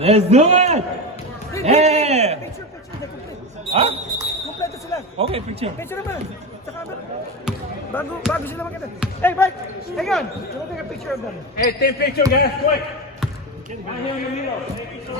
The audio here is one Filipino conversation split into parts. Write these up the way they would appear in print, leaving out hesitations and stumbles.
Let's do it! Hey! Picture, Ha? kompleto sila. Okay, picture. Picture naman. Sa camera. Bago sila makita. Hey, Bart! Hang on! We'll take a picture of them. Hey, take picture, guys, quick! Right here in the middle. Take picture.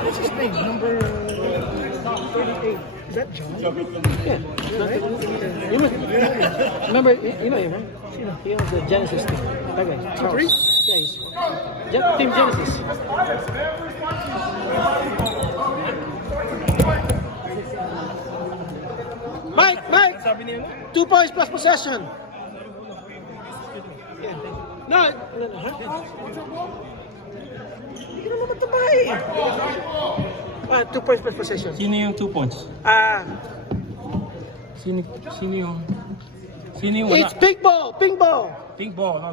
What's his name? Number 38. Is that John? Remember, you know him, right? He owns the Genesis team. That guy. Charles. Yeah, he's Team Genesis. Mike! 2 points plus possession. No. Hindi ka naman matabay. 2 points plus possession. Sino yung 2 points? Sino yung wala? It's pink ball. Pink ball,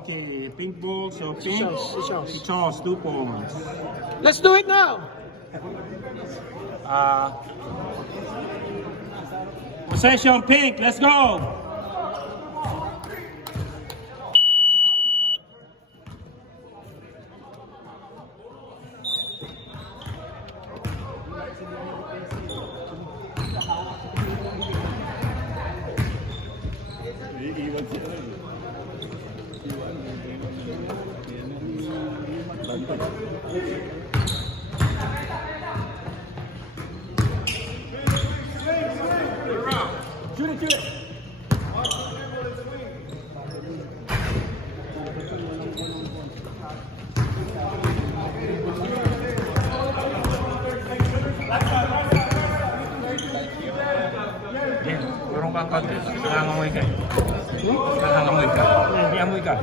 okay. Pink ball, so pink. Charles, 2 points. Let's do it now. Possession pink, let's go! Turong kang konti. Nangangamoy ka. Nangangamoy ka. Hindi amoy ka.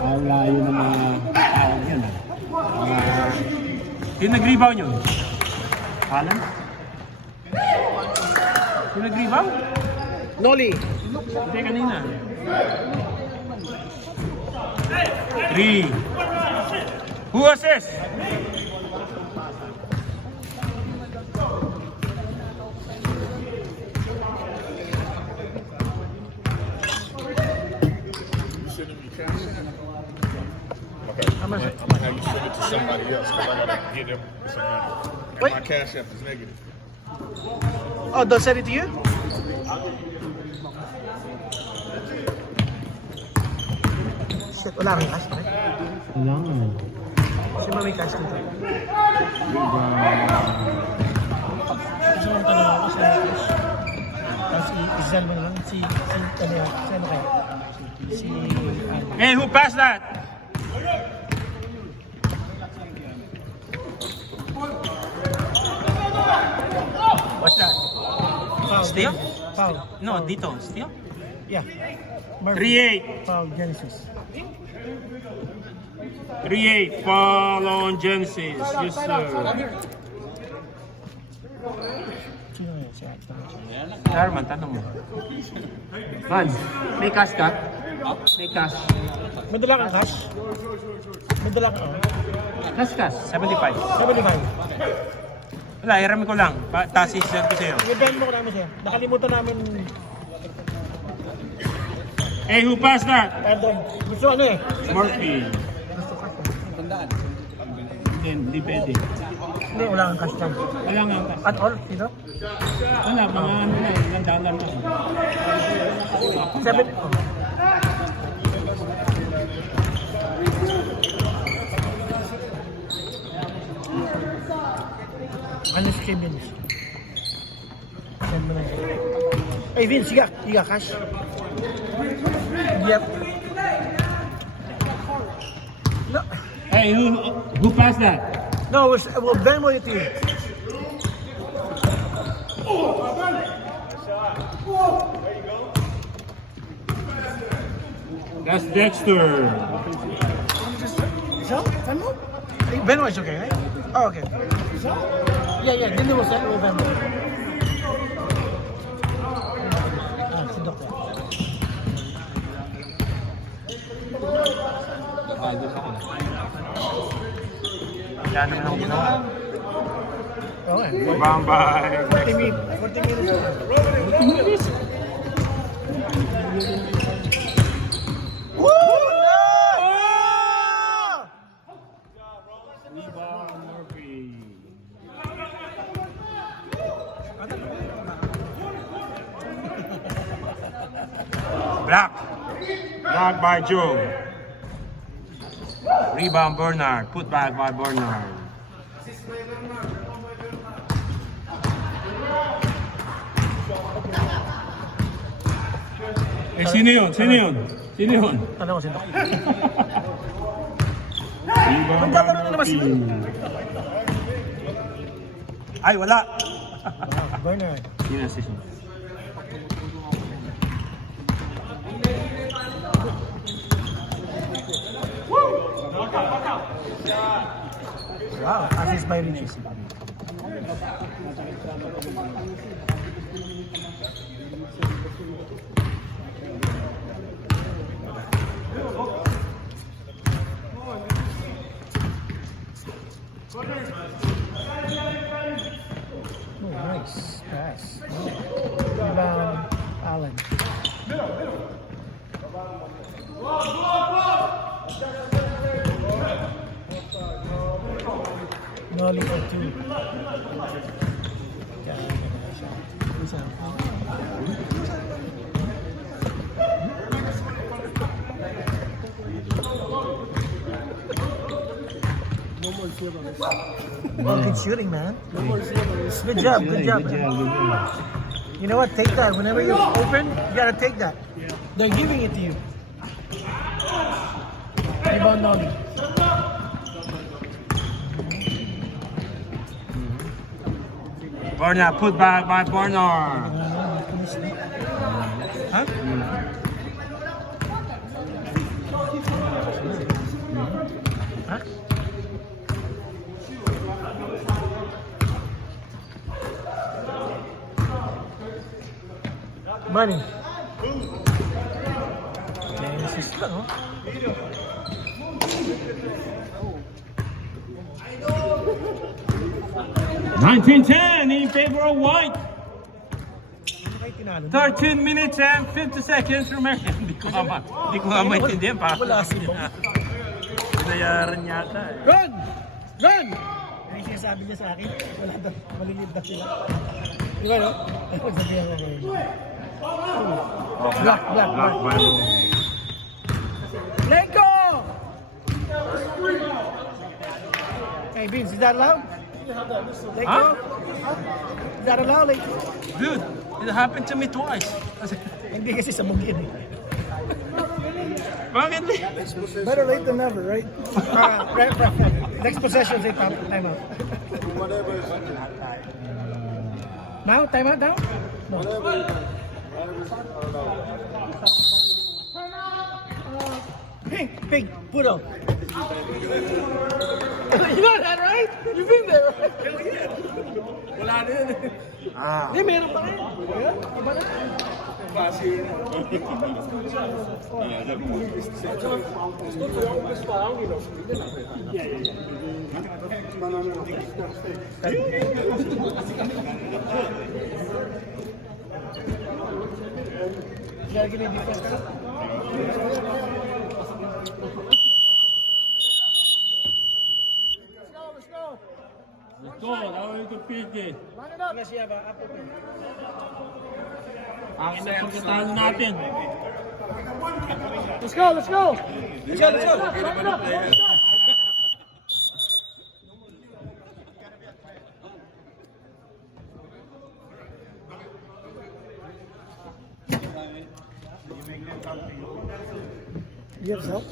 Ang layo ng mga tao yan. Sino nag-rebound yun? Alan? Sino nag-rebound? Noli. Hindi kanina. 3. Who assists? I'm gonna have you send it to somebody else because I gotta get them some money. And Wait. my cash app is negative. Oh, they'll send it to you? Shit, wala kang cash, right? Kailangan. Kasi may cash dito. Gusto mong tanong ako sa cash. Tapos i-sell mo na lang si ano kaya? Hey, who passed that? What's that? Steal? Foul. No, dito. Steal? Yeah. 3-8. Foul, Genesis. 3-8. Foul on Genesis. Yes, sir. Sino yun? Si Alex. Darman, tanong mo. Vans, may cash ka? May cash. May dala kang cash? May dala kang Cash. 75. 75. Wala, irami ko lang. Tasis ko sa'yo. I-bend mo ko namin sa'yo. Nakalimutan namin. Hey, who passed that? Pardon. Gusto ano eh? Murphy. Hindi pwede. Hindi, wala kang cash lang. Wala nga. At all, dito? Wala, mga ano lang, ilang dollar lang. 7. Ano si Kim Vince? Send mo na yun. Hey Vince, you got cash? Yep. Hey, who passed that? No, we'll Venmo it to you. That's Dexter. So, Venmo? Venmo is okay, right? Oh, okay. Yeah, then we'll send Venmo. Ah, si Doc. Yan naman ang ginawa. Oh, eh. Bye-bye. 40 minutes. Woo! Block by Joe. Rebound Bernard. Put back by Bernard. Eh, sino yun? Sino yun? Sino yun? Ano ko si Doc? Rebound Magkakaroon na naman sila. Ay, wala. Bernard. Sino si Wow, assist by Richie. Oh, nice pass. Rebound, Allen. Nolly for two. Oh, good shooting, man. Good job, good job. You know what? Take that. Whenever you open, you gotta take that. They're giving it to you. Rebound Nolly. Bernard, put back by Bernard. Huh? Huh? Money. Assist lang, oh. $19-10 in favor of White. Ay, tinalo. 13 minutes and 50 seconds remaining. Hindi ko nga maintindihan pa. Wala sila. Binayaran yata eh. Run! Run! Yan yung sinasabi niya sa akin. Wala daw. Malilid na sila. Di ba, no? Sabihan ko kayo. Block. by Lenko! Hey, Vince, is that allowed? Lenko? Huh? Is that allowed, Lenko? Dude, it happened to me twice. Hindi kasi sa mungkin eh. Bakit? Better late than never, right? Next possession, say time out. Now? Time out now? No. Pink, Pudo. You know that, right? You've been there, right? Hell yeah. Wala na yun. Hindi, meron pa rin. Iba na. Gotta give me defense. Let's go, that was a good field game. Unless you have an apple pen. Ang ina pagkatalo natin. Let's go. Let's go. You have help?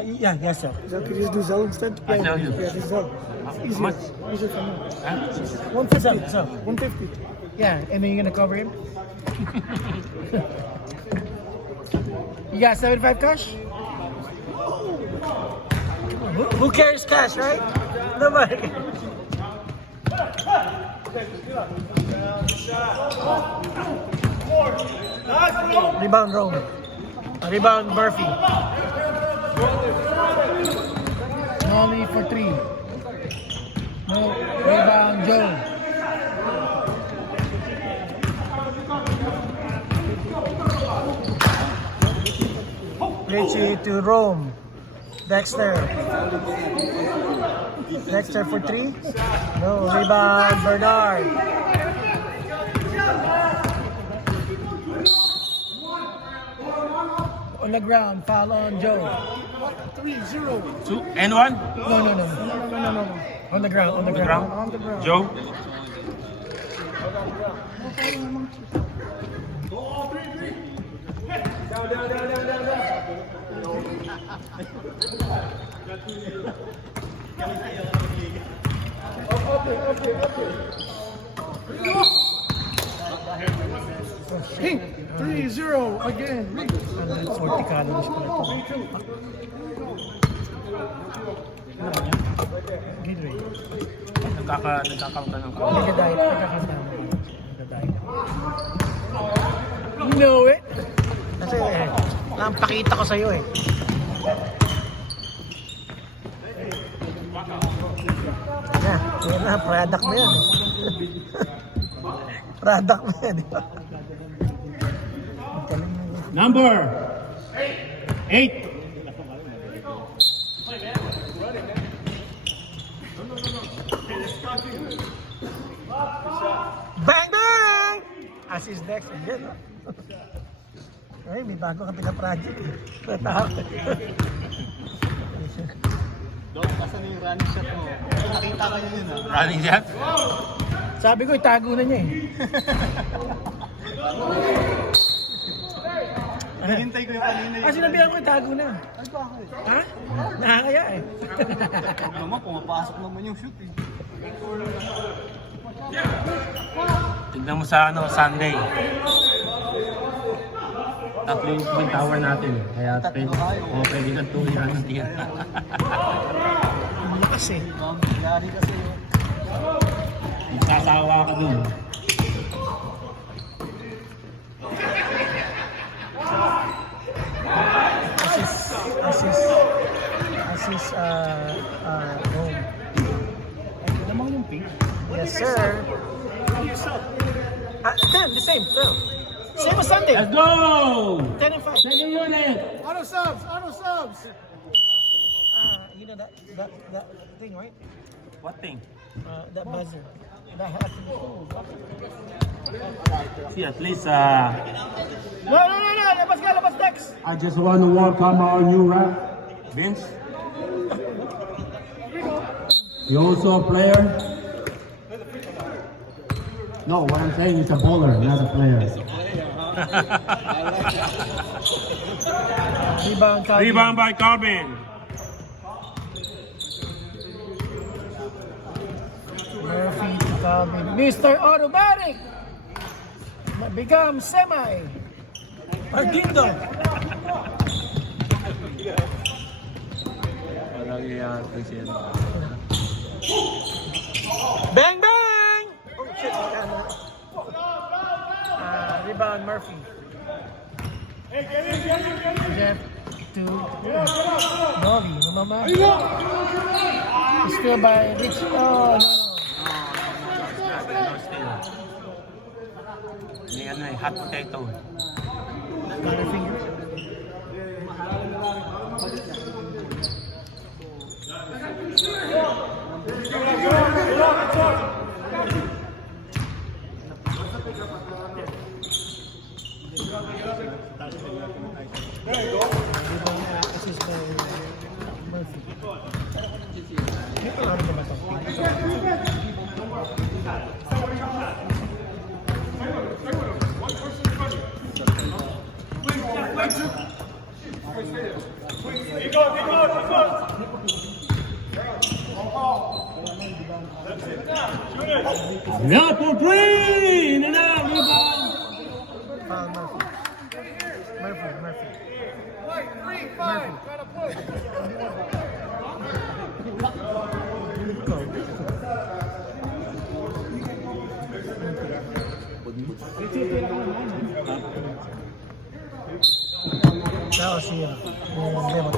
Yeah, yes, sir. Could you just do Zell instead? I tell you. Yeah, just Zell. How Easier. much? Easier for me. Huh? 150. So, 150. yeah, and then you're gonna cover him? You got 75 cash? Who carries cash, right? Nobody. Rebound Rome. Rebound Murphy. Molly for 3. No, rebound Joe. Richie to Rome. Dexter. Dexter for 3. No, rebound Bernard. On the ground, foul on Joe. 3-0. 2 and 1. No. On the ground, on the ground. On the ground. Joe. Pink. 3-0 again. 140 calories pala ito. Gatorade. Nagkakauta ng kawa. Nagda-diet. Nagkakasama. Nagda-diet. You know it. Kasi pakita ko sa'yo eh. Yan na, product mo yan eh. Product mo yan, di ba? Number 8. Bang bang! Assist Dex. Yan. Ay, may bago ka pina-project eh. Natawag. Running shot. Sabi ko, itago na niya eh. Hinihintay ko yung kanina Ah, sinabihan ko, itago na. Ha? Nakakaya eh. naman, pumapasok naman yung shoot eh. Tignan mo sa Sunday. Tatlo yung point tower natin. Kaya pwede na 2 yan. Ang lakas eh. Yari kasi yun. Magsasawa ka dun. Assist, home. Namang yung pink. Yes, sir. The same. No. Same as Sunday. Let's go! 10 and 5. Second unit. Auto subs! You know that thing, right? What thing? That buzzer. That happened. See, at least, No. Labas Dex. I just want to welcome our new rep. Vince. He also a player. No, what I'm saying is a bowler, not a player. Rebound, Calvin. Rebound by Calvin. Murphy to Calvin. Mr. Automatic. Become semi. Ardindo. Bang bang! Oh shit, rebound Murphy. Jeff to Novi, mama. Still by Rich. Oh no. May ano eh, hot potato. Butterfinger. Assist by Murphy. Ano ba ito? Yeah, for three! In and out, rebound! Foul Murphy. Murphy. Now si Lemon.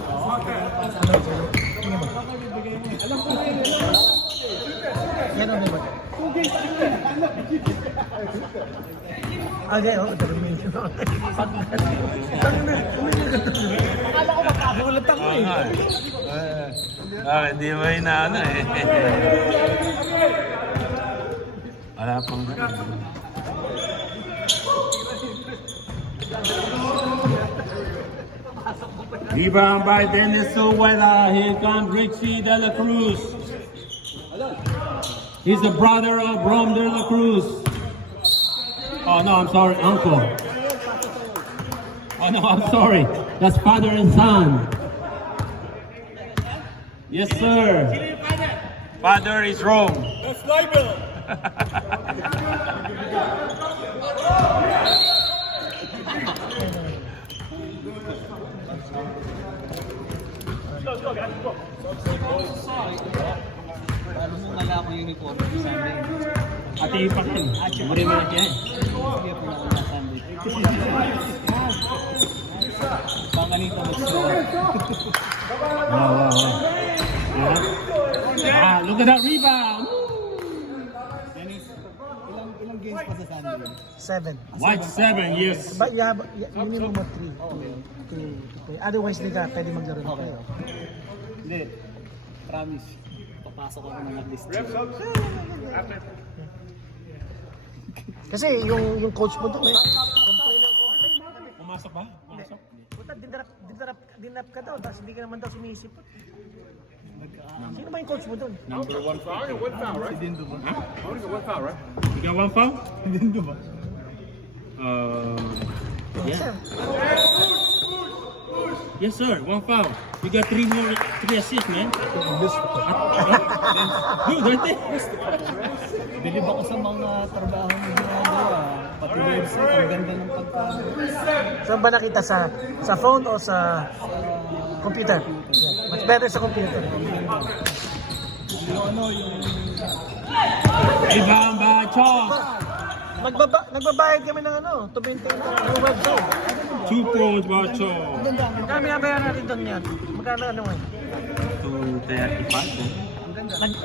Yan ang Lemon. Okay, oh, termin. Nagulat ako eh. Hindi mo inaano eh. Wala pang Rebound by Dennis Owella. Here comes Richie De La Cruz. He's the brother of Rom De La Cruz. Oh no, I'm sorry, uncle. Oh no, I'm sorry. That's father and son. Yes, sir. Father is wrong. Ate ipak yun. Buri mo na siya eh. Wow. Ah, look at that rebound. Ilang games pa sa Sunday? 7. White 7, yes. But you have minimum of 3 to play. Otherwise, hindi ka pwede maglaro na kayo. Hindi. Promise. Papasok ako ng at least. Kasi yung coach mo doon, Pumasok ba? Pumasok? puta, dinrap ka daw, tapos hindi ka naman daw sumisip. Sino ba yung coach mo doon? Number 1 foul. Only one foul, right? Dindo ba? Only got 1 foul, right? You got one foul? Dindo ba? Yeah. Yes, sir. One foul. You got 3 assists, man. Good, right there. Bilib ako sa mga trabaho ng ginagawa. Pati website, ang ganda ng pagkano. Saan ba nakita? Sa phone o sa computer? Yeah. Much better sa computer. Yung Rebound by Charles. Nagbabayad kami ng to maintain yung website. 2 points by Charles. Magkano binabayaran natin doon yan? Magkano ngayon? 235.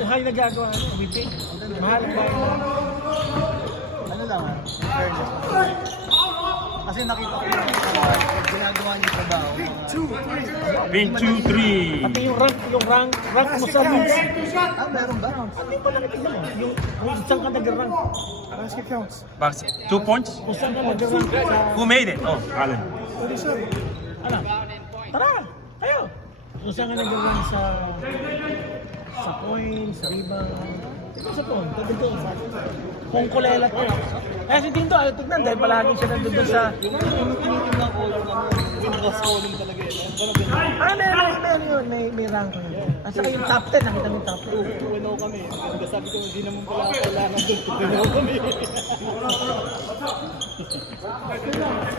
High na gagawa, weekend. Mahal ang bayan. ano lang, fairness. Kasi nakita ko yung ginagawa niyo trabaho. Pin 2-3. Pati yung rank mo sa leagues. Meron ba? Hindi ko lang nakita mo. Kung saan ka nag-rank. Basket counts. Bakit? 2 points? Kung saan ka nag-rank sa... Who made it? Oh, Alan. Ano? Tara! Tayo! Kung saan ka nag-rank sa points, sa rebound. Ito sa point. Ito doon sa... Kung kulela ko. Kaya si Tinto, tignan dahil palagi siya nandun doon sa... Tinitingnan ko yung win-loss calling talaga eh. Meron yun. May rank ko yun. At saka yung top 10, nakita mo yung top 10. Wino kami. Hanggang sabi ko, hindi naman pala kailangan doon. Wino kami.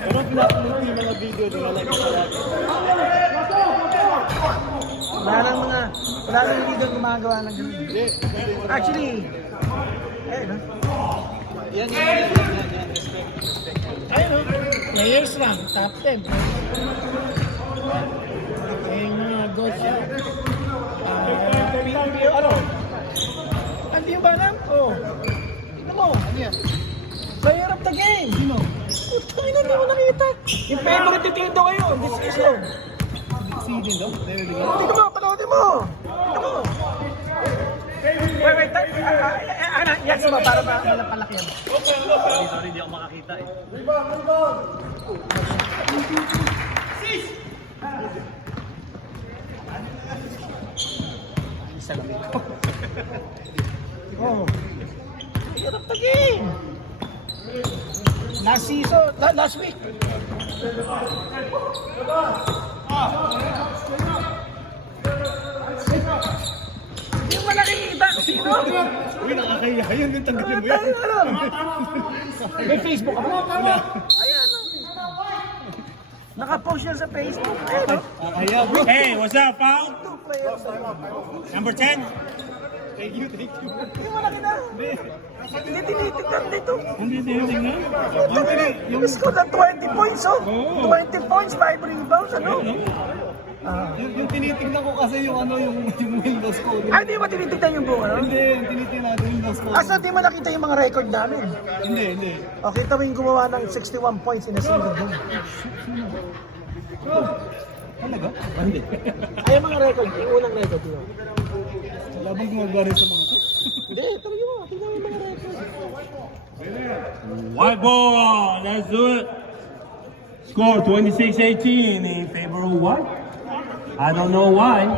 Pero pinapanood yung mga video, di ba like palagi. Wala nang hindi doon gumagawa ng ganun. Actually, no? Yan. Ayun, no? Players rank, top 10. Yung mga goals siya. Ano? Hindi yung ba alam? Oh. Tignan mo. Ano yan? Player of the game. Sino? Putangin na, hindi ko nakita. Yung favorite ni Tito kayo, discussion. Seeding daw? Tignan mo, panoodin mo. Tignan mo. Wait. Yan sa mga para malapalaki yan. Sorry, hindi ako makakita eh. Isa lang ito. Oh. Player of the game. Last season, last week. Yung malaking itak, sino? Uy, nakakaya yun. Tanggalin mo yan. May Facebook ka ba? Ayan. Naka-post yan sa Facebook. Ayun. Nakakaya, bro. Hey, what's up, pal? Two players. Number 10? Thank you. Yung malaki na. Hindi tinitignan dito. Hindi tinitingnan. Yung score na 20 points, oh. 20 points, 5 rebounds, ano? Yung tinitignan ko kasi yung Windows code. Ay, di ba tinitignan yung buo, ano? Hindi, yung tinitignan yung Windows code. Asa di mo nakita yung mga record namin? Hindi. O, kita mo yung gumawa ng 61 points in a single game. Talaga? Hindi. Ay, yung mga record, yung unang record yun. Wala bang gumagawa rin sa mga to? Hindi, talaga mo. Tingnan mo yung mga record. White ball, let's do it. Score 26-18 in favor of White. I don't know why,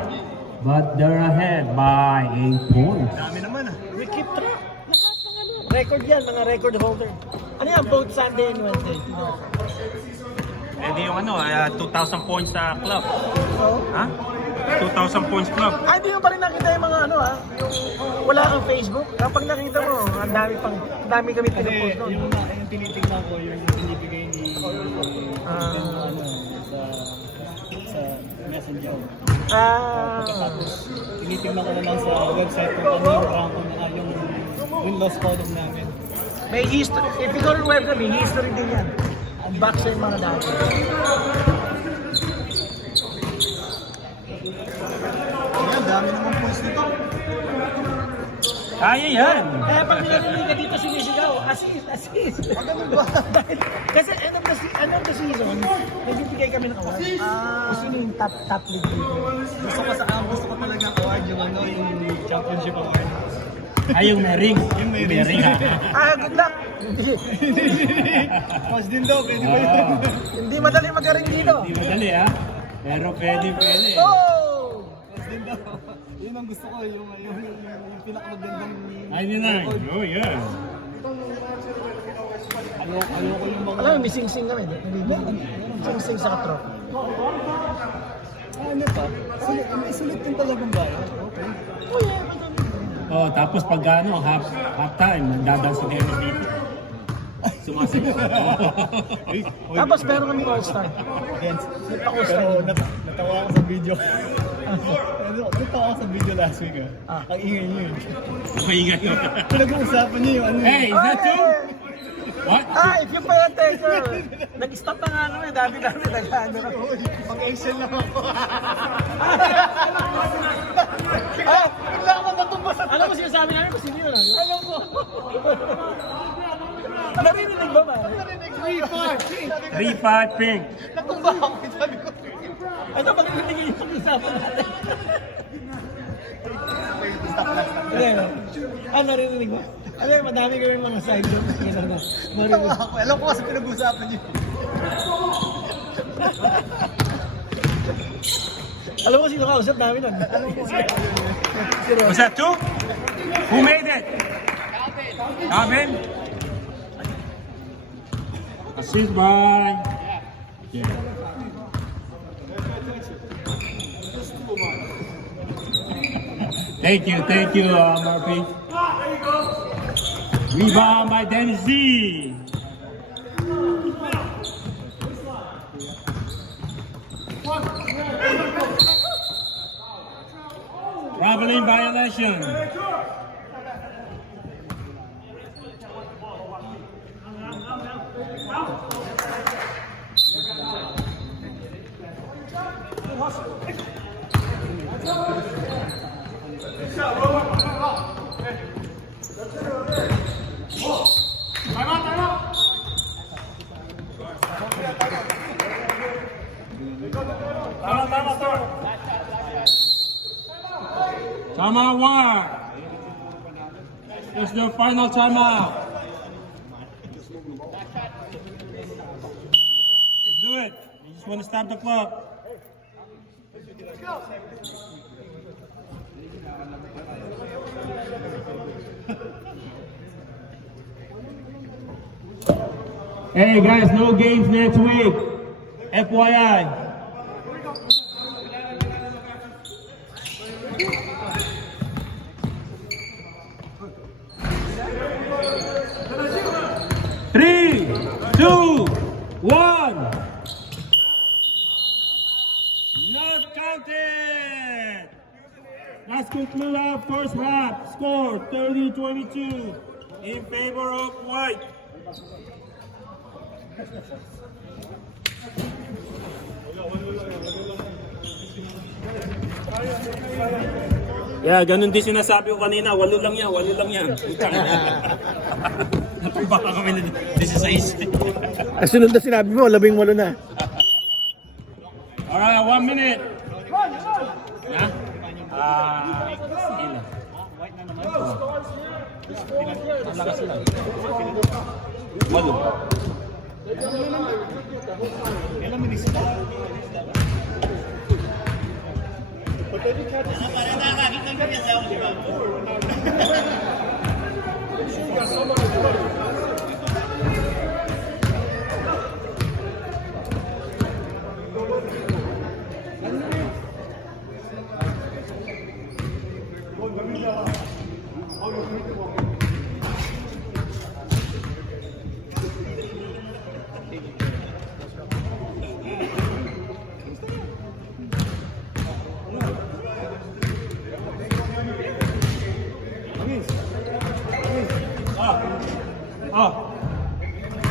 but they're ahead by 8 points. Dami naman ah. We keep track. Lahat ng ano. Record yan, mga record holder. Ano yan, both Sunday and Wednesday. Pwede yung 2,000 points sa club. So, Ha? 2,000 points club. ay, di mo pa rin nakita yung mga ano ha. Yung wala kang Facebook. Kapag nakita mo, ang dami kami pinupost doon. Yung tinitignan ko, yung binibigay ni sa messenger. Tapos, tinitignan ko na lang sa website kung ano yung rank ko na yung Windows code namin. May history. If you go to web na, may history din yan. Unbox sa yung mga dati. Ayan, dami naman points nito. Kaya yan. Kaya pag nilalinig ka dito sinisigaw, assist. Ganun ba? Kasi end of the season, nagbibigay kami ng award. Gusto nyo yung top league dito. Gusto ko talaga ang award yung championship award. Ay, yung may ring. Yung may ring. Good luck. Coach din daw, pwede ba yun? Hindi madali magaling dito. Hindi madali ha, pero pwede. Oh! Coach din daw. Yun ang gusto ko, yung pinakamagandang... Ay, din na. Oh, yeah. Ayoko yung mga... Alam mo, may sing-sing kami. Sing-sing sa katro. Ano pa? Sulit din talagang bayan. Okay. Oh, tapos pag half time, dadaan si Dennis dito. Sumasagot. Tapos meron kami all-star. Pero natawa ako sa video. Natawa ako sa video last week Ang ingay niyo yun. Maingay yun. Pinag-uusapan niyo yung ano. Hey, is that true? What? If you pay attention, nag-stop na nga kami. Dami-dami nag-ano kami. Pang-Asian lang ako. Bigla ako natumbas. Alam mo sinasabi namin kung sino yun? Alam ko. Narinig ba ba? 3-5 pink. Natumba ako. Sabi ko. Ano pag narinig yung pag-isapan natin? Stop lang. Hindi. Narinig mo? Alam mo, madami kami mga side doon. Natawa ako. Alam ko kasi pinag-uusapan niyo. Alam mo sino kausap namin nun? Was that 2? Who made it? Calvin? Assist by... Yeah. Thank you, Murphy. Rebound by Dennis Z. Traveling violation. Timeout one. It's the final timeout. Let's do it. You just want to stop the clock. Hey guys, no games next week. FYI. counted. Let's conclude our first half. Score 30-22 in favor of white. Yeah, ganun din sinasabi ko kanina. 8 lang yan. Natumba kami na 16. Ang sunod na sinabi mo, 18 na. Alright, 1 minute. Ha? Sige lang. Ang lakas lang. 8.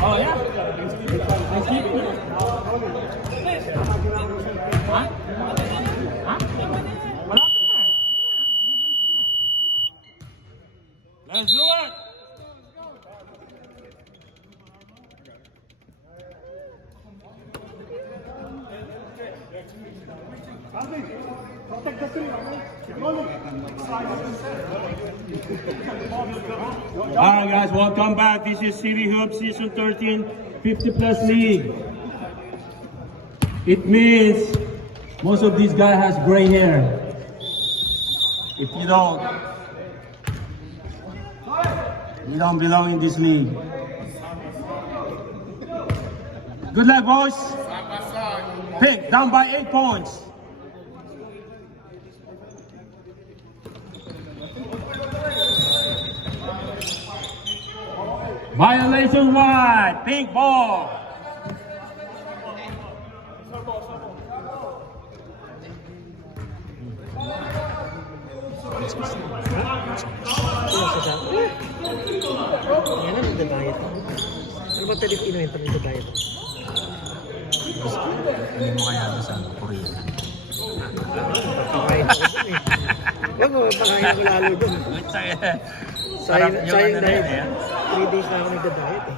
Oh, yeah. Let's keep it. Huh? Huh? Malapit na. Let's do it. Alright guys, welcome back. This is City Hub Season 13 50 Plus League. It means most of these guys has gray hair. If you don't belong in this league. Good luck, boys. Pink down by 8 points. Violation white, pink ball. Yan ang nagdadayet. Ano ba Pilipino yung pag nagdadayet? Hindi mo kaya doon sa Korea. Papakain ako dun eh. Huwag mo, papakain ko lalo dun. Sayang dahil 3 days na ako nagdadayet eh.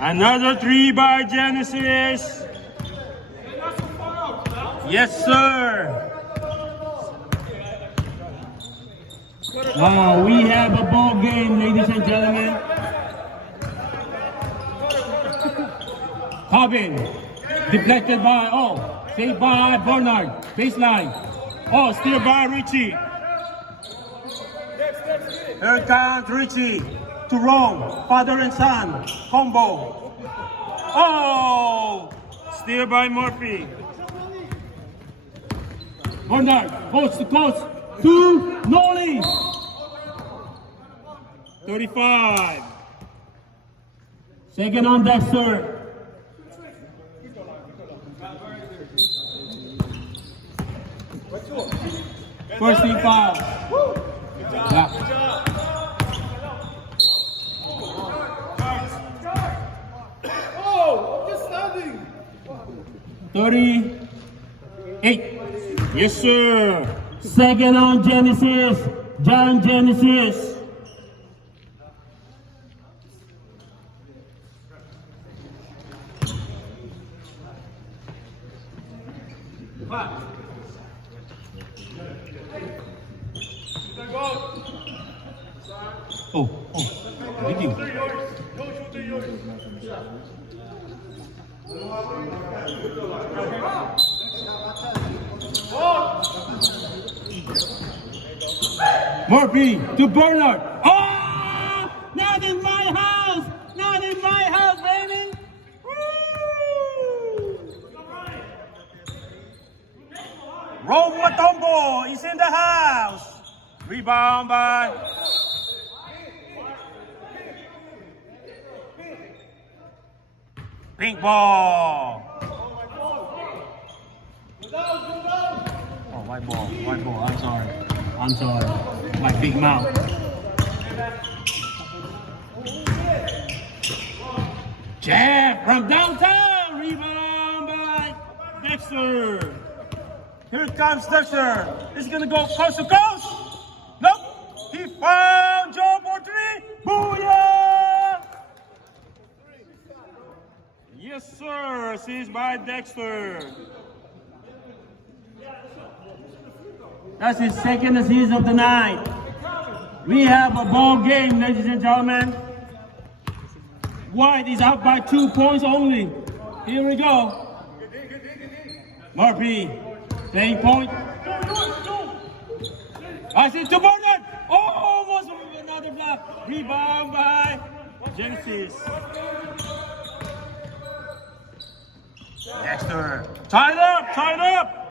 Another 3 by Genesis. Yes, sir. Wow, we have a ball game, ladies and gentlemen. Cobbin, deflected by, saved by Bernard, baseline. Steal by Richie. Third count, Richie to Rome, father and son, combo. Steal by Murphy. Bernard, coast to coast, to Noli. 35. Second on deck, sir. First team foul. Yeah. 38. Yes, sir. Second on Genesis. John Genesis. Leading. Murphy to Bernard. Not in my house! Not in my house, baby! Woo! Rome Matombo is in the house. Rebound by pink ball. White ball. I'm sorry. My big mouth. Jeff from downtown. Rebound by Dexter. Here comes Dexter. He's gonna go coast to coast. Nope. He found Joe for three. Booyah! Yes, sir. Assist by Dexter. That's his second assist of the night. We have a ball game, ladies and gentlemen. White is up by 2 points only. Here we go. Murphy, playing point. I see to Bernard. Oh, almost another block. Rebound by Genesis. Dexter, tied up.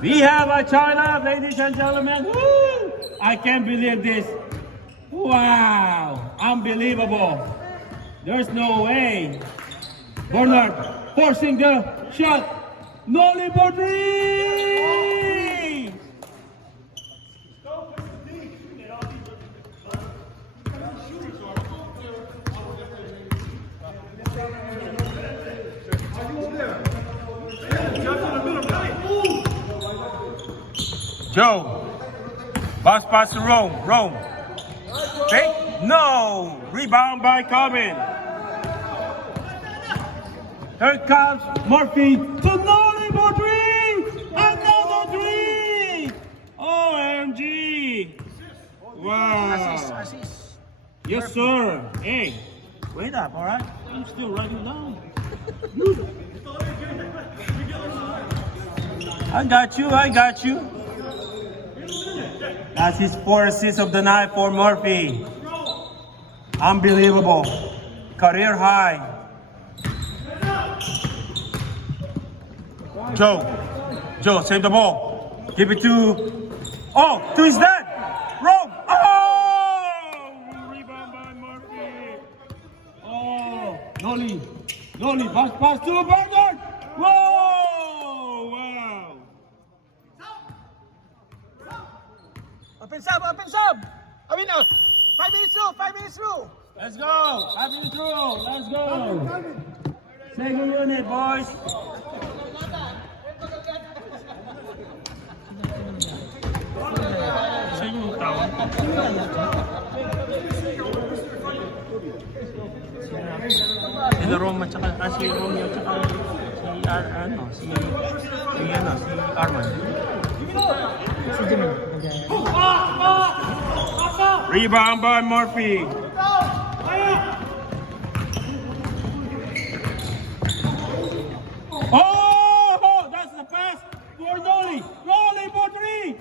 We have a China, ladies and gentlemen. Woo! I can't believe this. Wow, unbelievable. There's no way. Bernard forcing the shot. Nolly for three. Joe, pass to Rome. Fake? No! Rebound by Calvin. Here comes Murphy to Nolly for three! Another three! OMG! Wow! Assist. Yes, sir. Hey, wait up, alright? I'm still writing down. I got you. That's his 4th assist of the night for Murphy. Unbelievable. Career high. Joe, save the ball. Give it to his dad. Rome. Oh! Rebound by Murphy. Oh, Nolly, pass to Bernard. Whoa! Wow. Up and sub. 5 minutes through. Let's go. 5 minutes through. Let's go. Second unit, boys. Si Roma tsaka si Romeo tsaka si Arman. Rebound by Murphy. Oh, that's the pass for Nolly. Nolly for three.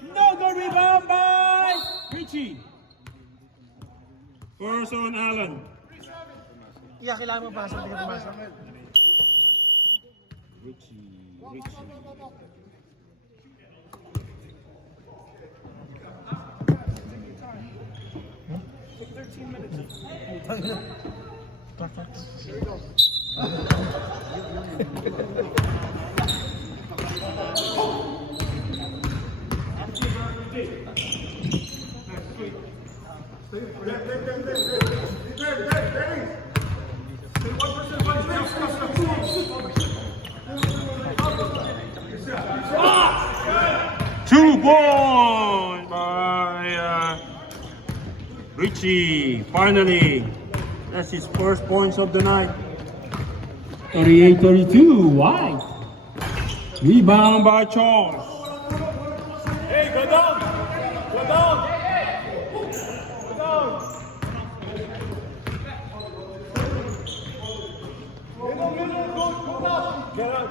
Another rebound by Richie. First on Allen. Yeah, kailangan mo pasok. Hindi ka pumasok. Richie. Point by Richie. Finally, that's his first points of the night. 38-32. Why? Rebound by Charles. Hey, go down.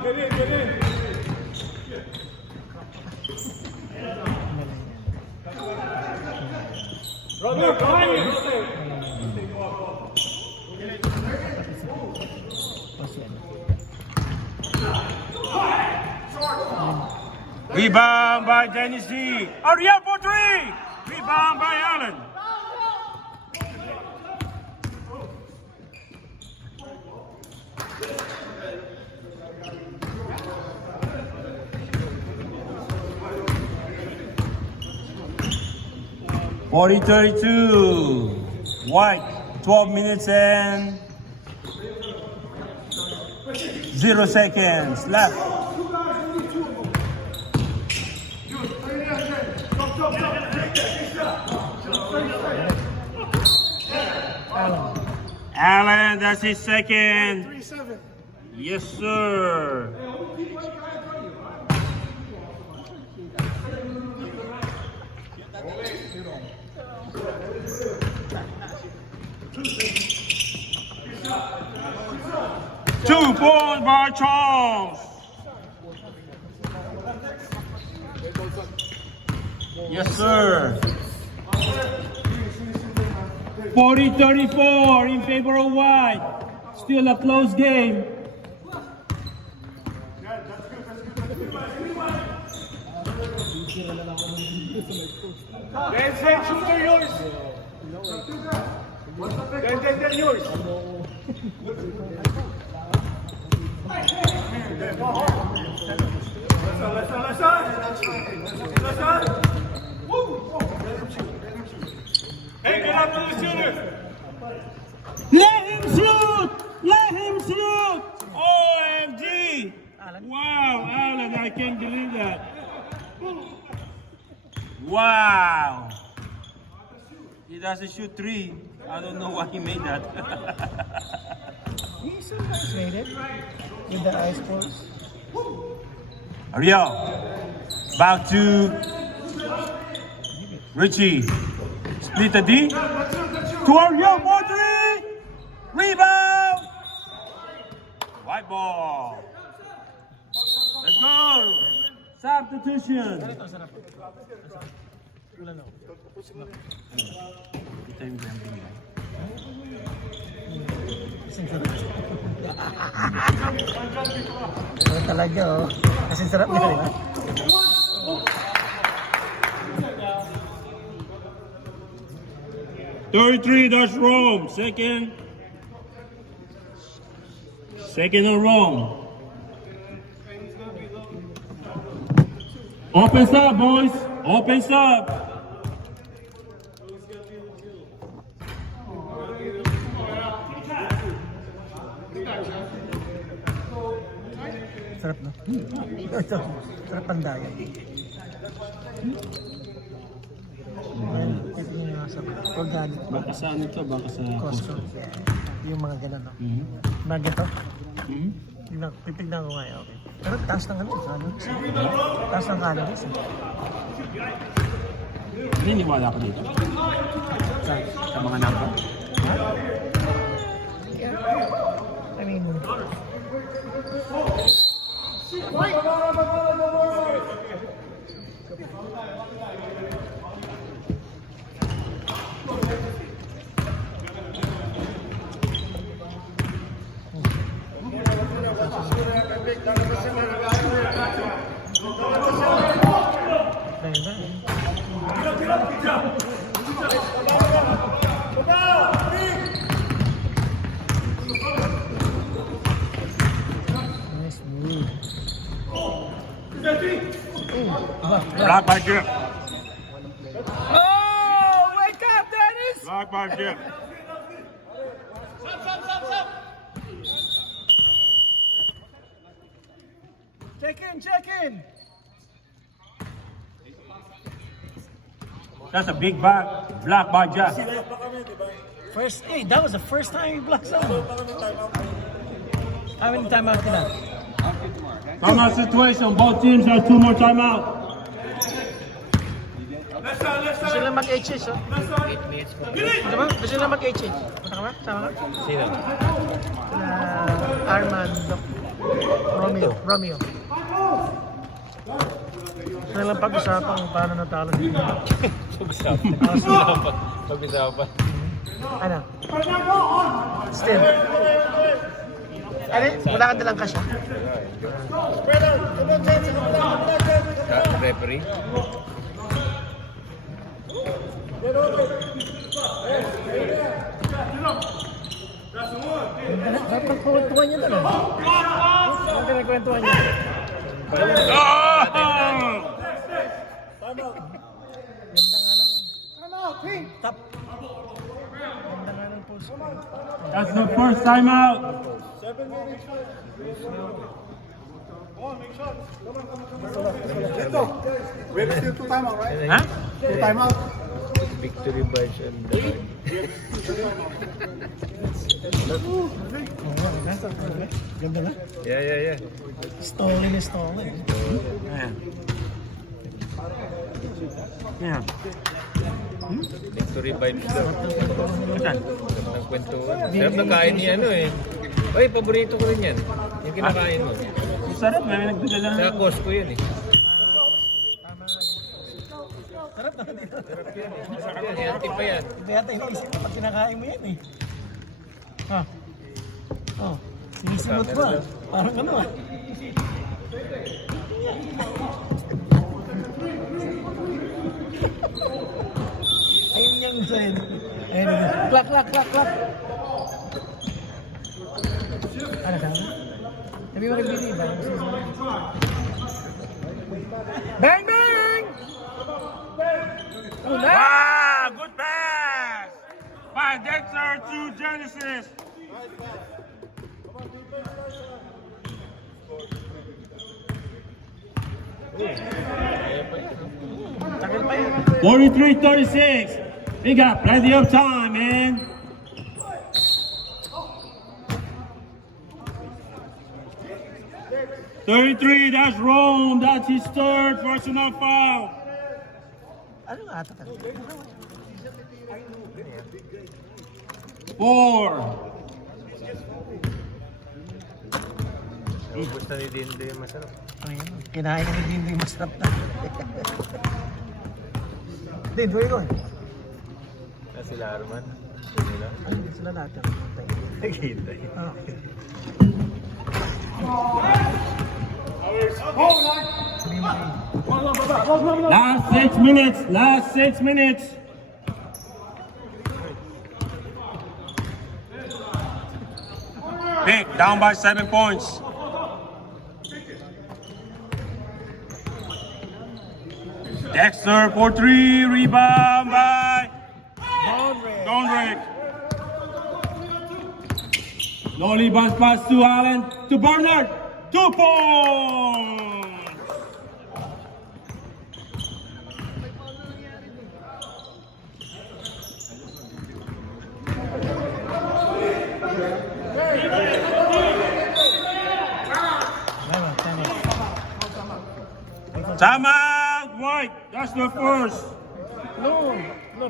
Get in. Rebound by Dennis D. Ariel for three. Rebound by Allen. 40-32. White, 12 minutes and 0 seconds left. Allen, that's his second. Yes, sir. Two points by Charles. Yes, sir. 40-34 in favor of White. Still a close game. Hey, get up to the shooter! Let him shoot! Let him shoot! OMG! Wow, Allen, I can't believe that. Wow! He doesn't shoot three. I don't know why he made that. He sometimes made it with the ice balls. Ariel, back to Richie. Split the D. To Ariel, more three! Rebound! White ball. Let's go! Substitution. Ano talaga, oh. Kasi sarap na, di ba? $33, that's Rome. Second on Rome. Opens up, boys. Opens up. Sarap, no? Ito, sarap ang dagat. Well, ito yung nasa organic Baka sa ano to? Baka sa Costco. Yung mga ganun, no? Bag ito. Pipignan ko nga, okay. Pero taas ng ano, calories. Taas ng calories, eh. Naniniwala ko dito. Sa mga number. I mean, nice move. Block by Jip. Oh, wake up, Dennis! Block by Jip. Check in! That's a big block by Jip. First, hey, that was the first time he blocked someone. How many timeouts did that? Timeout situation. Both teams have 2 more timeout. Gusto lang mag-HH, oh. 8 minutes po. Diba? Gusto lang mag-HH. Punta ka ba? Sama ka? Sino? Armando. Romeo. Gusto lang pag-usapan kung paano natalo dito. Pag-usapan. Ano? Still. Ano? Wala ka dalang cash, ha? Referee? Dapat pagkwentuhan niya doon, eh. Ano pinagkwentuhan niya? Oh! Ganda nga lang. Top. Ganda nga ng post. That's the first timeout. Wait, still 2 timeout, right? Huh? 2 timeout. Victory vibes and the vibe. Ganda na. Yeah. Stolen na stolen. Yeah. Yeah. Victory vibes daw. Saan? Ng kwentuhan. Sarap ng kain ni ano eh. Oy, paborito ko rin yan. Yung kinakain mo. Sarap, may nagdadala Sa na. Costco yan eh. Sarap na dito. Sarap yan, healthy pa yan. Hindi yata iniisip kapag pinakain mo yan eh. Ha? Oh, sinisimot mo ah. Parang ano ah. Ayun yung sa'yo. Ayun. Clap. Ano sabi? Sabi mo nagbili ba? Bang! Wow, good pass by Dexter to Genesis. Tagal pa yun. 43-36. We got plenty of time, man. That's Rome. That's his third personal foul. Ano nga ata ka? 4. Ubus na ni Dindo yung masarap. Ayun, kinain na hindi yung masarap na. Din, where you going? Na sila Arman. Sila. Ay, hindi sila lahat. Naghihintay. Ah. Last 6 minutes. Big, down by 7 points. Dexter for 3, rebound by Donrick. Lolly bounce pass to Allen, to Bernard, 2 points. Time out, White. That's the first. No,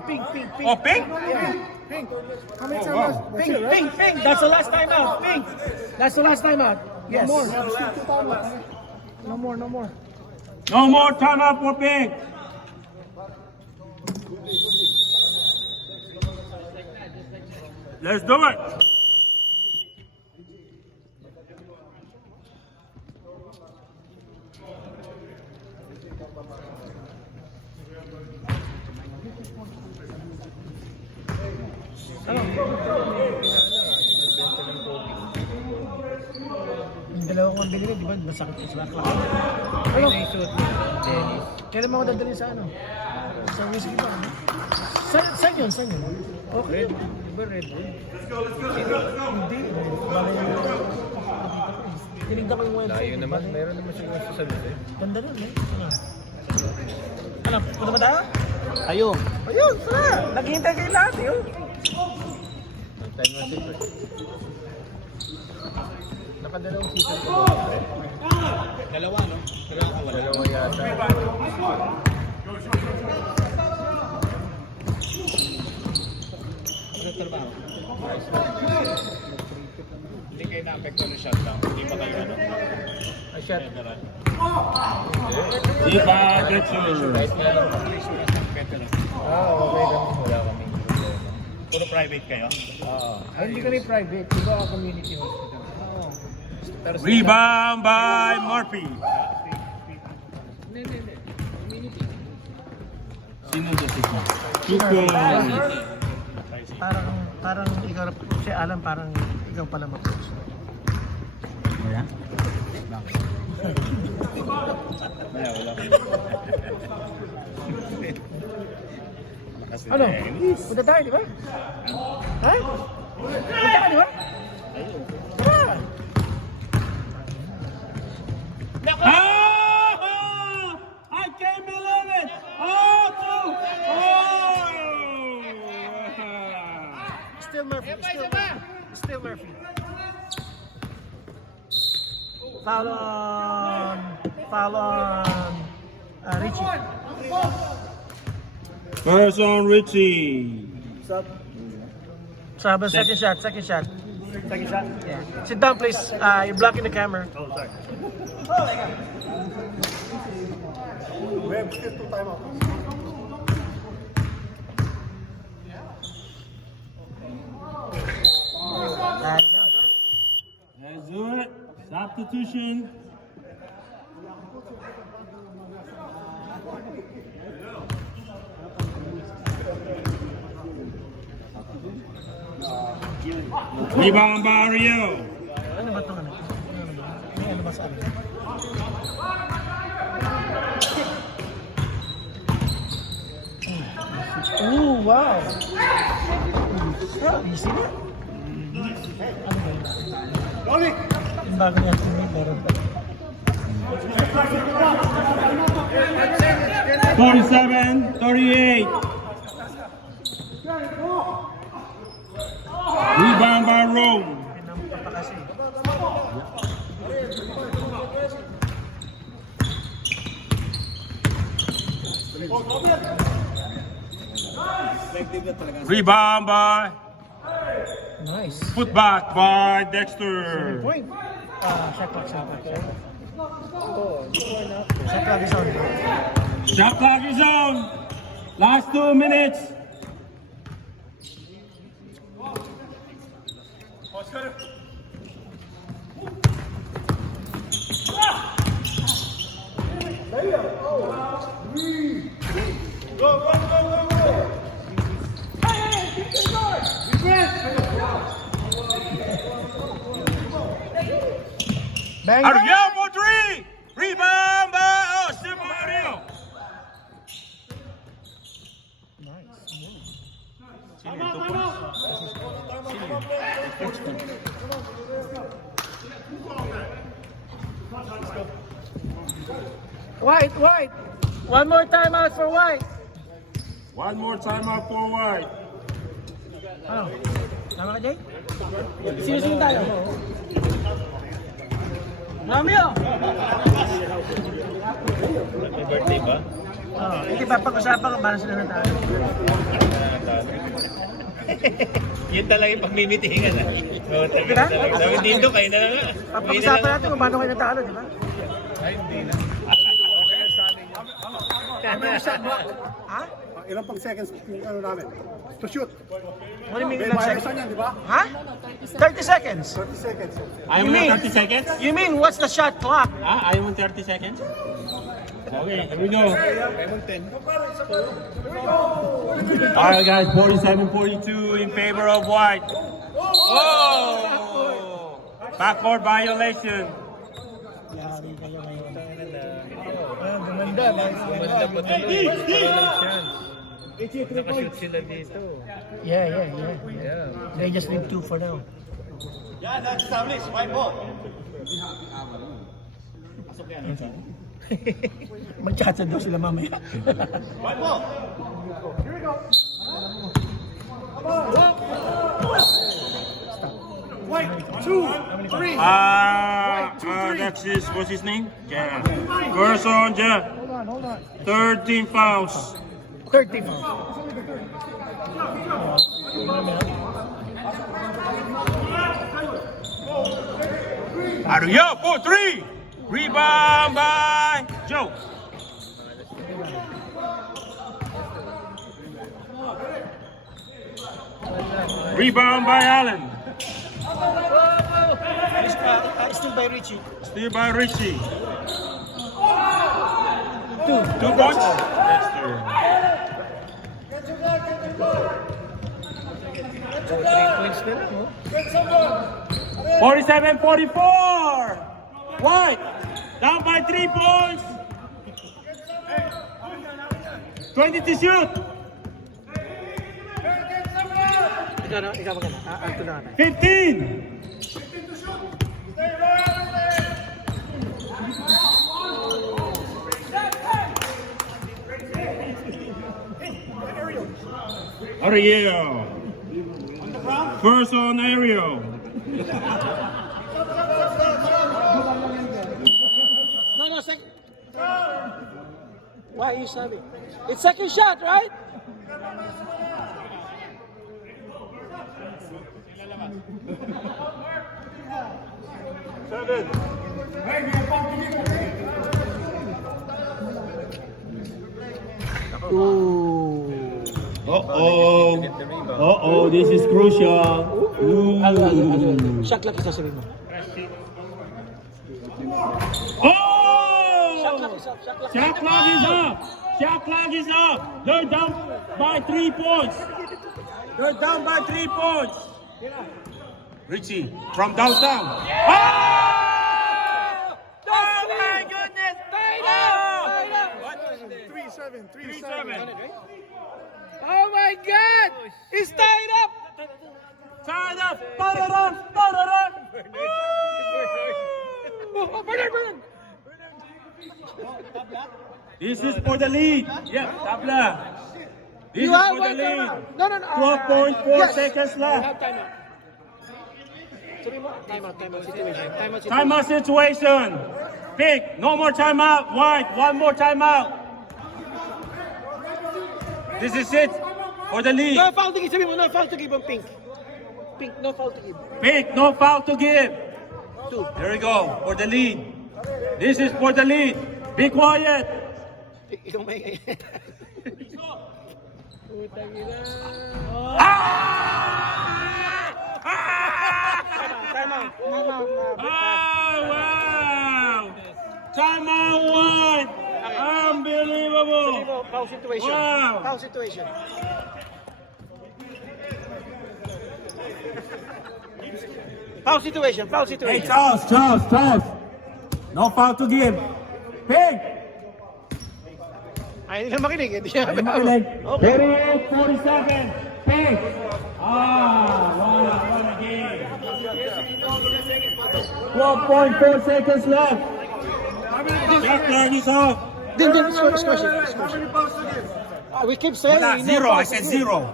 pink. Oh, pink? Pink. How many timeouts? Pink. That's the last time out. Pink. That's the last time out. Yes. No more. No more. No more timeout for pink. Let's do it. Yung dalawa kong binili, di ba? Masakit ko sila. Ano? Kailan mo ako dadalhin sa ano? Sa whiskey bar. Saan yun? Okay. Red Bull. Di ba Red Bull? Hindi. Bala yung... Tinignan ko yung website. Layo naman. Meron naman siya masasabi sa'yo. Ganda nun eh. Ano? Punta ba tayo? Ayun. Ayun, tara! Naghihintay kayo lahat yun. Time na sip. Nakadalawang season ko. Dalawa, no? Dalawa yata. Ano trabaho? Hindi kayo na-apekto ng shutdown. Hindi pa kayo ano? A shot. Diba, Dexter. Kahit na lang. Okay kami. Wala kami. Puro private kayo? Hindi kami private, iba community hospital. Rebound by Murphy. Sino to si Juan? Parang ikaw, si Alan, parang ikaw pala mag-coach. Wala? Wala. Ano? Punta tayo, di ba? Ha? Punta tayo, di ba? Tara! Oh! I can't believe it! Oh, two! Oh! Still Murphy. Still Murphy. Foul on Richie. First on Richie. Sabah, second shot. Second shot? Yeah. Sit down, please. You're blocking the camera. Oh, sorry. We have still 2 timeouts. Let's do it. Substitution. Rebound by Rio. Ano ba ito? Ano ba sa akin? Oh, wow! Easy na. Ano ba yun? Yung bago niya meron pa. 47-38. Rebound by Rome. Pinampa pa kasi. Rebound by Nice. put back by Dexter. Point. Shot clock. Shot clock is on. Shot clock is on. Last 2 minutes. Bang! Ariel for 3. Rebound by Simon Ariel. White! One more timeout for White. One more timeout for White. Ano? Tama ka, Jay? Sino tayo? Romeo! May birthday ba? Hindi pa pag-usapan kung paano sila na tayo. Yun talaga yung pagmimitihingan ah. Oo, Diba? talaga. Dito kayo na lang ah. Pag-usapan natin kung paano kayo natalo, di ba? Ha? Ilan pang seconds yung ano namin? To shoot. What do you mean May ilang violation seconds? yan, di ba? Ha? 30 seconds. 30 seconds. Ayaw mo mean- ng 30 seconds? You mean what's the shot clock? Ah, ayaw mo 30 seconds? Okay, here we go. Alright guys, 47-42 in favor of White. Oh! Backcourt violation. Yari kayo ngayon. Gumanda pa tuloy. Nakashoot sila dito. Yeah. They just need 2 for now. Mag-chat daw sila mamaya. That's what's his name? Yeah. First on Jeff. Hold on. 13 fouls. 30 pounds. Ariel for 3. Rebound by Joe. Rebound by Allen. Still by Richie. Still by Richie. 2 points. 47-44. White down by 3 points. 20 to shoot. Ikaw maganda. Ito na. 15. Ariel. First on Ariel. No, second. Why are you serving? It's second shot, right? Ooh. Uh-oh, this is crucial. Shot clock is sasabihin mo. Oh! Shot clock is up. Shot clock. Shot clock is up. Shot clock is up. They're down by 3 points. They're down by 3 points. Richie from downtown. Oh! Oh my goodness! What? 3-7, 3-7. Oh my God! He's tied up! Tied up! Ba-da-da! Oh, Bernard! This is for the lead. Yeah, tabla. This You is have for the one lead. timeout. No. 12.4 seconds You left. have timeout. Sabi mo, timeout situation. Timeout situation. Pick. No more timeout. White. One more timeout. This is it for the lead. No foul to give. Sabi mo, no foul to give on Pink. Pink, no foul to give. Pick. No foul to give. 2. There we go. For the lead. This is for the lead. Be quiet. Ikaw may... Timeout. Oh, wow. Timeout one. Unbelievable. Foul situation. Wow. Foul situation. Foul situation. Foul Hey, situation. Charles. No foul to give. Pick. Ay, hindi na makinig. Hindi siya. Okay. 48-47. Pick. What a game. 12.4 seconds left. Shot clock is off. Then, question. We keep saying... Wala, zero. I said zero.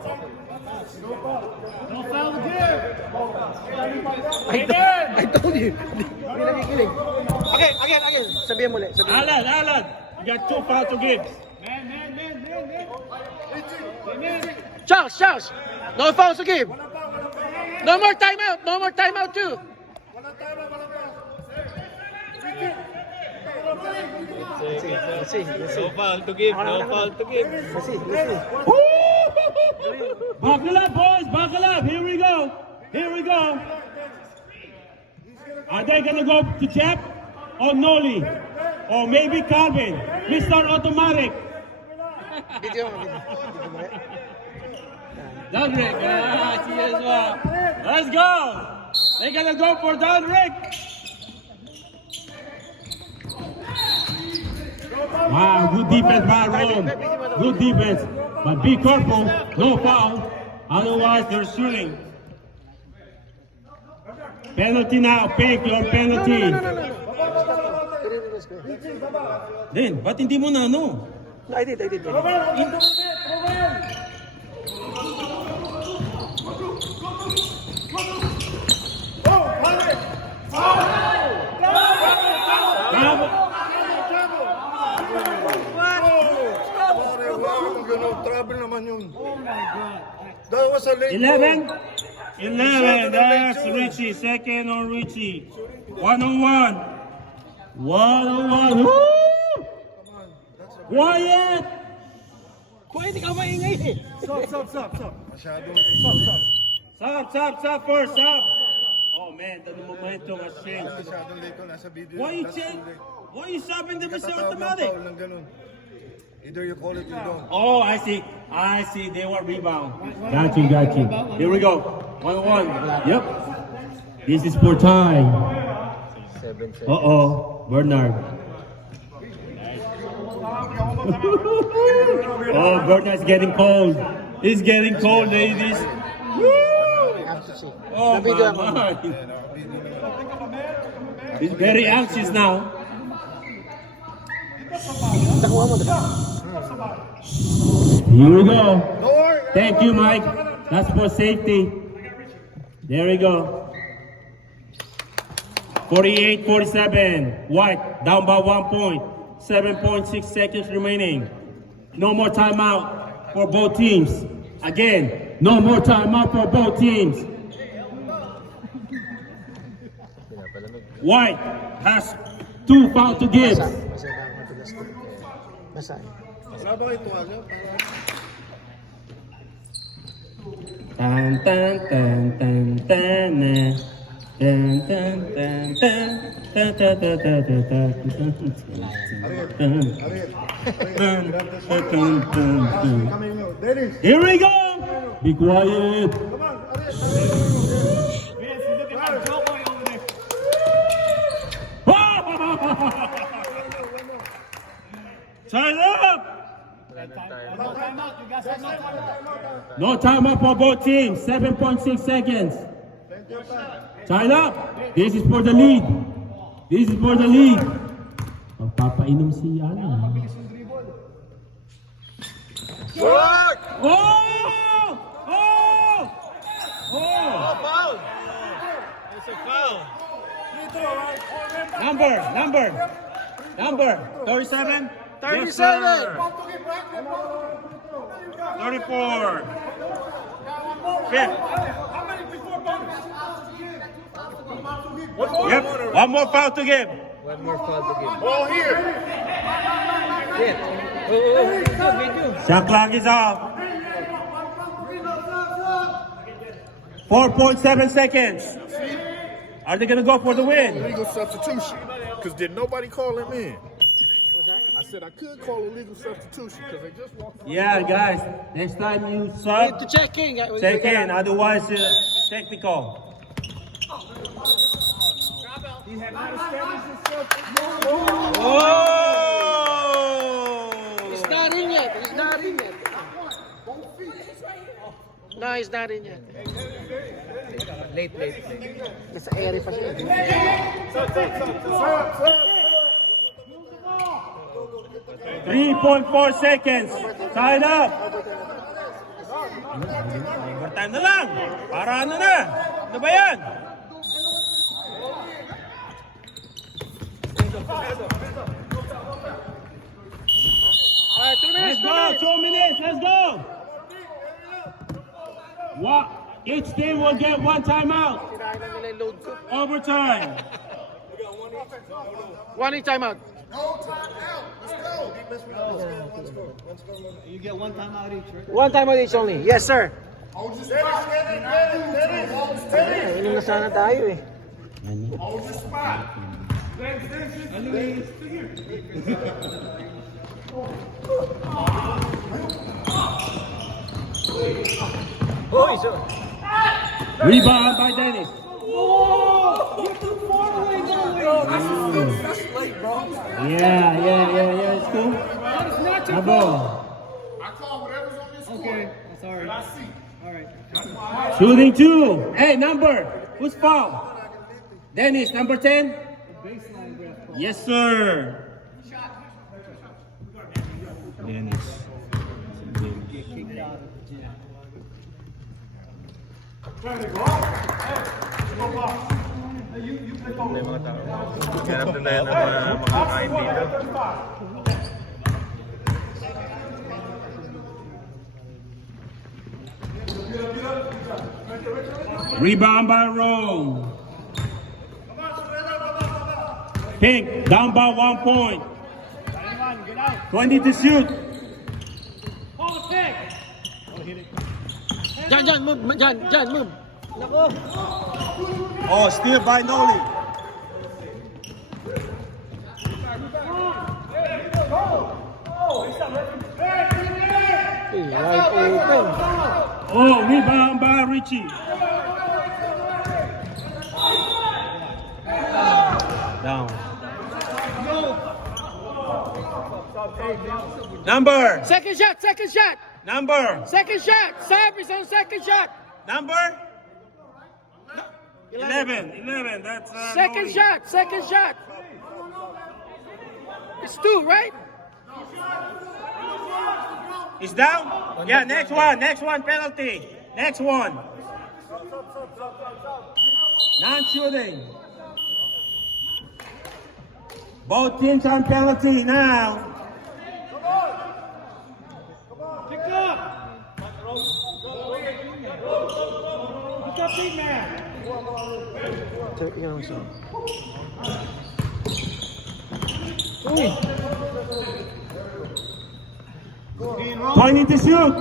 I told you. Hindi nakikinig. Again. Sabihan mo ulit. Alan. You got 2 fouls to give. Charles. No fouls to give. No more timeout too. Let's see. No foul to give. Let's see. Buckle up, boys. Buckle up. Here we go. Are they going to go to Jeff or Noli? Or maybe Calvin? Mr. Automatic. Video. Donrick. Let's go. They're going to go for Donrick. Wow, good defense by Rome. Good defense. But be careful. No foul. Otherwise, they're shooting. Penalty now. Pick your penalty. No. Then, ba't hindi mo na ano? I did. Trouble naman yun. Oh my God. That was a late 11. That's Richie. Second on Richie. 1-on-1. Woo! Quiet! Pwede ka maingay eh. Stop. Masyadong Stop first, stop. Oh man, the momentum has changed. Masyadong late ko. Nasa video. Why you That's change? too late. Why you stopping the Mr. Katatawag ng Automatic? foul ng ganun. Either you call it or you don't. Oh, I see. They were rebound. Got you. Here we go. 1-1. Yep. This is for time. Uh-oh. Bernard. Oh, Bernard's getting cold. He's getting cold, ladies. Woo! to see. Oh, The video my ako. Lord. He's very anxious now. Nakuha mo diba? Here we go. Thank you, Mike. That's for safety. There we go. 48-47. White down by 1 point. 7.6 seconds remaining. No more timeout for both teams. Again, no more timeout for both teams. White has 2 fouls to give. Basa. Basa ba ako matigas ko? Basa. Wala ba ito ano? Tan tan tan tan tan na. Tan tan tan tan tan tan tan tan tan tan tan. Coming out. Dennis. Here we go. Be quiet. Come on. Ariel. Time up. No timeout for both teams. 7.6 seconds. Time up. This is for the lead. This is for the lead. Magpapainom si Ana. Oh! Oh! Oh! Number 37? 37! 34. Fifth. Yep, one more foul to give. Ball here. Shot clock is off. 4.7 seconds. Are they gonna go for the win? Illegal substitution. Because did nobody call him in? I said I could call illegal substitution because they just walked. Yeah, guys. Next time you Need sub, to check in. check in. Otherwise, technical. Oh! He's not in yet. He's not in yet. No, he's not in yet. Late. Nasa airy pa siya. 3.4 seconds. Tied up. Overtime na lang. Para ano na? Ano ba yan? Alright, 2 minutes, Let's go. 2 minutes. Let's go. What? Each team will get 1 timeout. Sirahin na nila yung load ko. Overtime. 1 timeout. You get 1 time out each, right? 1 timeout each only. Yes, sir. Inom na sana tayo eh. Rebound by Dennis. Yeah. It's cool. No ball. Okay, sorry. Alright. Shooting 2. Hey, number. Who's foul? Dennis, number 10. Baseline graph. Yes, sir. Dennis. Kicked out of the gym. Rebound by Rome. Pink, down by 1 point. 20 to shoot. Jan, move. Jan, move. Oh, steal by Noli. Hey, wide open. Oh, rebound by Richie. Down. Number. Second shot. Number. Second shot. Service on second shot. Number. 11. That's Second Noe. shot. Second shot. It's 2, right? He's down? Yeah, next one, penalty. Next one. Non-shooting. Both teams on penalty now. Pointing to shoot.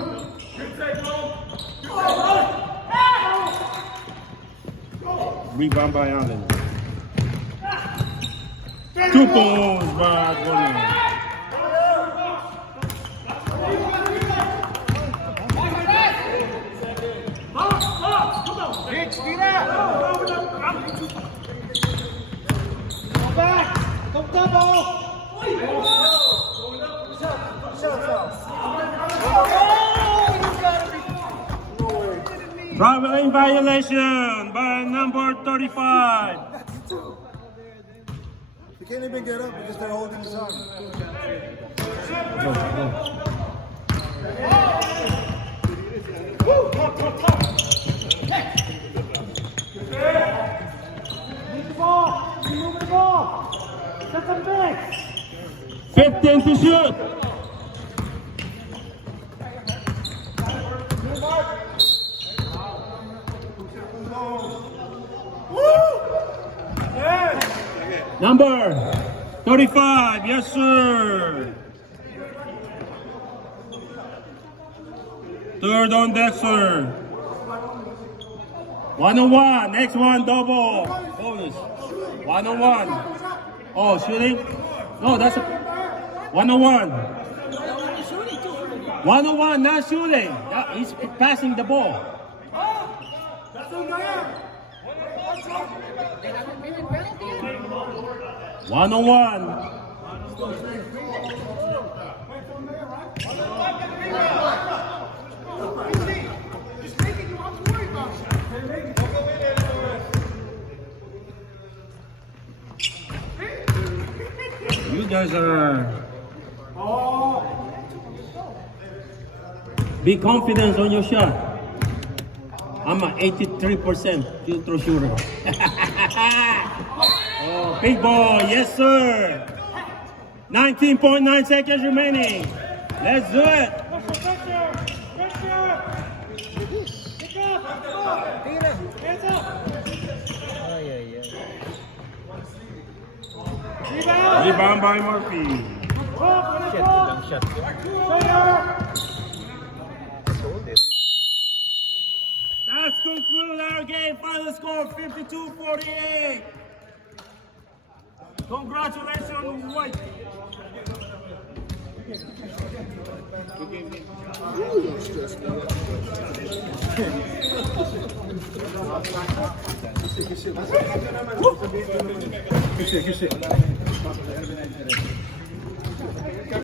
Rebound by Allen. 2 points by Williams. Traveling violation by number 35. He can't even get up because they're holding his arm. Move the ball. Set some back. 15 to shoot. Number 35, yes sir. Third on Dexter. 1-on-1, next one double. Bonus. 1-on-1. Oh, shooting? No, that's a 1-on-1. 1-on-1, not shooting. He's passing the ball. 1-on-1. You guys are. Be confident on your shot. I'm an 83% field throw shooter. Oh, big ball, yes sir. 19.9 seconds remaining. Let's do it. Rebound by Murphy. That's concluded our game. Final score 52-48. Congratulations, White. Good shit.